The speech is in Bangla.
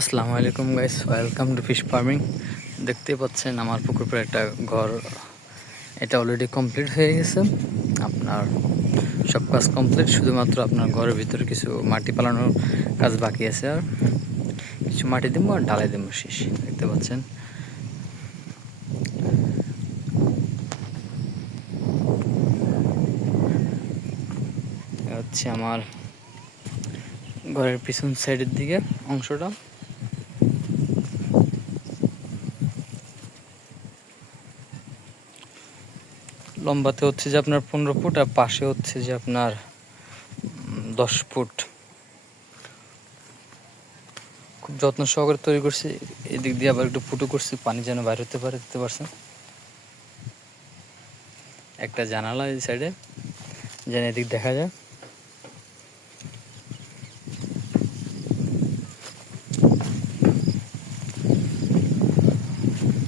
আসসালামু আলাইকুম guys welcome to fish farming দেখতে পাচ্ছেন, আমার পুকুর পাড়ে একটা ঘর। এটা অলরেডি কমপ্লিট হয়ে গেছে। আপনার সব কাজ কমপ্লিট শুধুমাত্র আপনার ঘরের ভিতরে কিছু মাটি পালানোর কাজ বাকি আছে আর কিছু মাটি দিব আর ঢালাই দিব শেষ। দেখতে পাচ্ছেন। হচ্ছে আমার ঘরের পিছন সাইডের দিকে অংশটা। লম্বাতে হচ্ছে যে আপনার পনেরো ফুট আর পাশে হচ্ছে যে আপনার দশ ফুট। খুব যত্ন সহকারে তৈরি করছি, এদিক দিয়ে আবার একটু ফুটো করছি, পানি যেন বাইরে হতে পারে দিতে পারছেন? একটা জানালা এই সাইডে যেন এদিক দেখা যায়।